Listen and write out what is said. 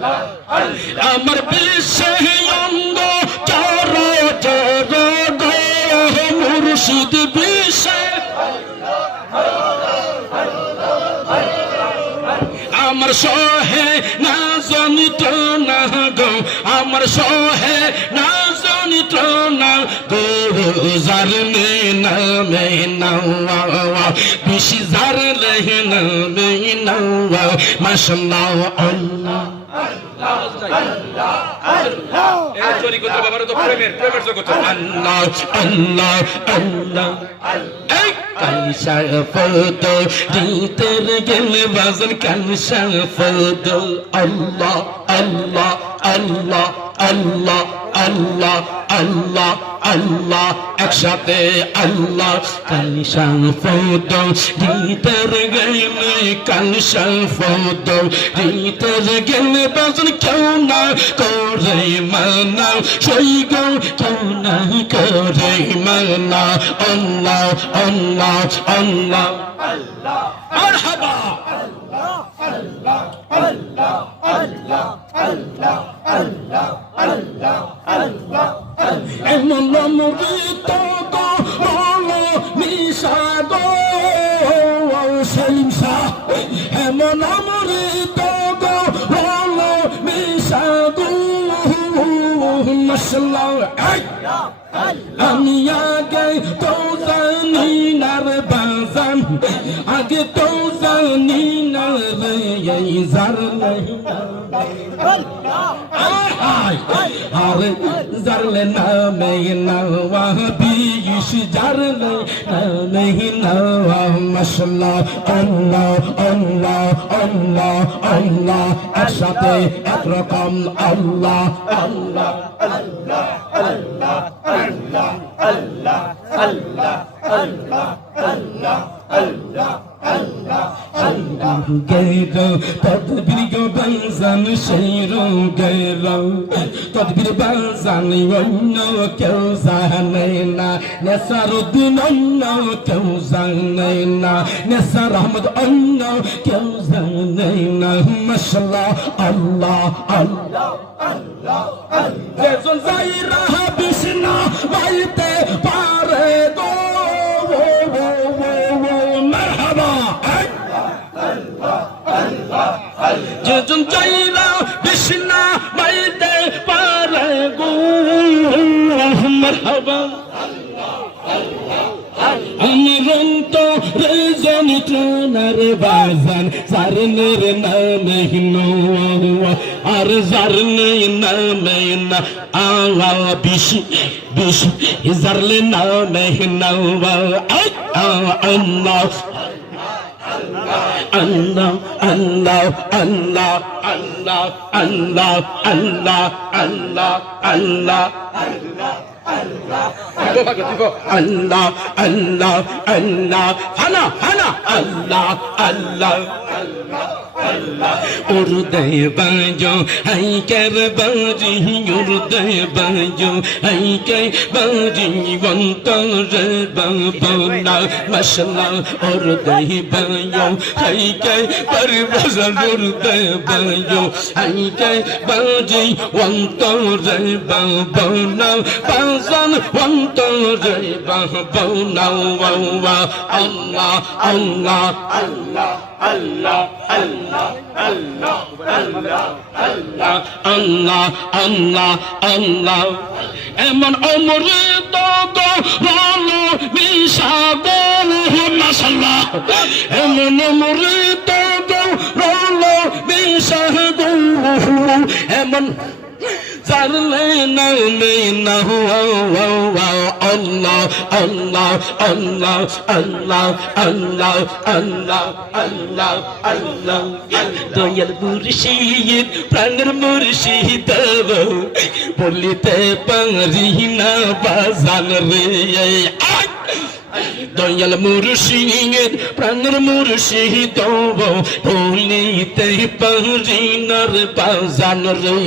আমার বিশ্বে অঙ্গ চর চর গো মুর্শিদ বিশ্বে আমার সহে না জানিত না গো আমার সহে না জানিত না গো জারলে নামে নাওয়া বেশি জারলে নামে নাওয়া মাশাআল্লাহ আল্লাহ আল্লাহ এই চুরি করতে বাবার তো প্রেমের জগৎ আল্লাহ আল্লাহ আল্লাহ এই কালসা ফদ দিতের গেলে বাজন কালসা ফদ আল্লাহ আল্লাহ আল্লাহ আল্লাহ আল্লাহ আল্লাহ আল্লাহ একসাথে আল্লাহ কালসা ফদ দিতের গেলে কালসা ফদ দিতের গেলে বাজন কেউ না করে মানা সেই গো কেউ না করে মানা আল্লাহ আল্লাহ আল্লাহ আল্লাহ মারহাবা আল্লাহ আল্লাহ আল্লাহ আল্লাহ আল্লাহ আল্লাহ আল্লাহ আল্লাহ এমন মুরিদ গো হলো নিশা গো সেলিম শাহ এমন মুরিদ গো হলো নিশা গো মাশাআল্লাহ আমি আগে তো জানি না রে বাজান আগে তো জানি না রে এই জারলে আরে জারলে নামে নাওয়া বিশ জারলে নামে নাওয়া মাশাআল্লাহ আল্লাহ আল্লাহ আল্লাহ আল্লাহ একসাথে একরকম আল্লাহ আল্লাহ আল্লাহ আল্লাহ আল্লাহ আল্লাহ আল্লাহ আল্লাহ আল্লাহ আল্লাহ আল্লাহ আল্লাহ গেরো তদবির গো বাজান শেরো গেরো তদবির বাজান অন্য কেউ জানে না নেসারুদ্দিন অন্য কেউ জানে না নেসার আহমদ অন্য কেউ জানে না মাশাআল্লাহ আল্লাহ আল্লাহ আল্লাহ আল্লাহ যেজন যাইরা বিষ্ণু বাইতে পারে গো যেজন চাইরা বিষ্ণু বাইতে পারে গো মারহাবা আমার অন্তরে যন্ত্রণার বাজান জারনের নামে নোয়া আর জারনের নামে না আওয়া বিশি বিশি জারলে নামে নোয়া আল্লাহ Allah, Allah, Allah, Allah, Allah, Allah, Allah, Allah, Allah, Allah, Allah, Allah, Allah, Hana, Hana, Allah, Allah, Allah, Allah. Urde bajo, hay ker baji, urde bajo, hay ker baji, vantare babona, mashallah. Urde bajo, hay ker barbazan, urde bajo, hay ker baji, vantare babona, bazan, vantare babona, wa Allah, Allah, Allah, Allah, Allah. Allah, Allah, Allah, Allah, Allah, Allah. Eman omrid go holo bishago maşallah. Eman omrid go holo bishago. Eman zarle namme nahu Allah, Allah, Allah, Allah, Allah, Allah, Allah, Allah. Doyal murşid, praner murşid bolite pari na bazan re. Doyal murşid, praner murşid bolite pari na bazan re.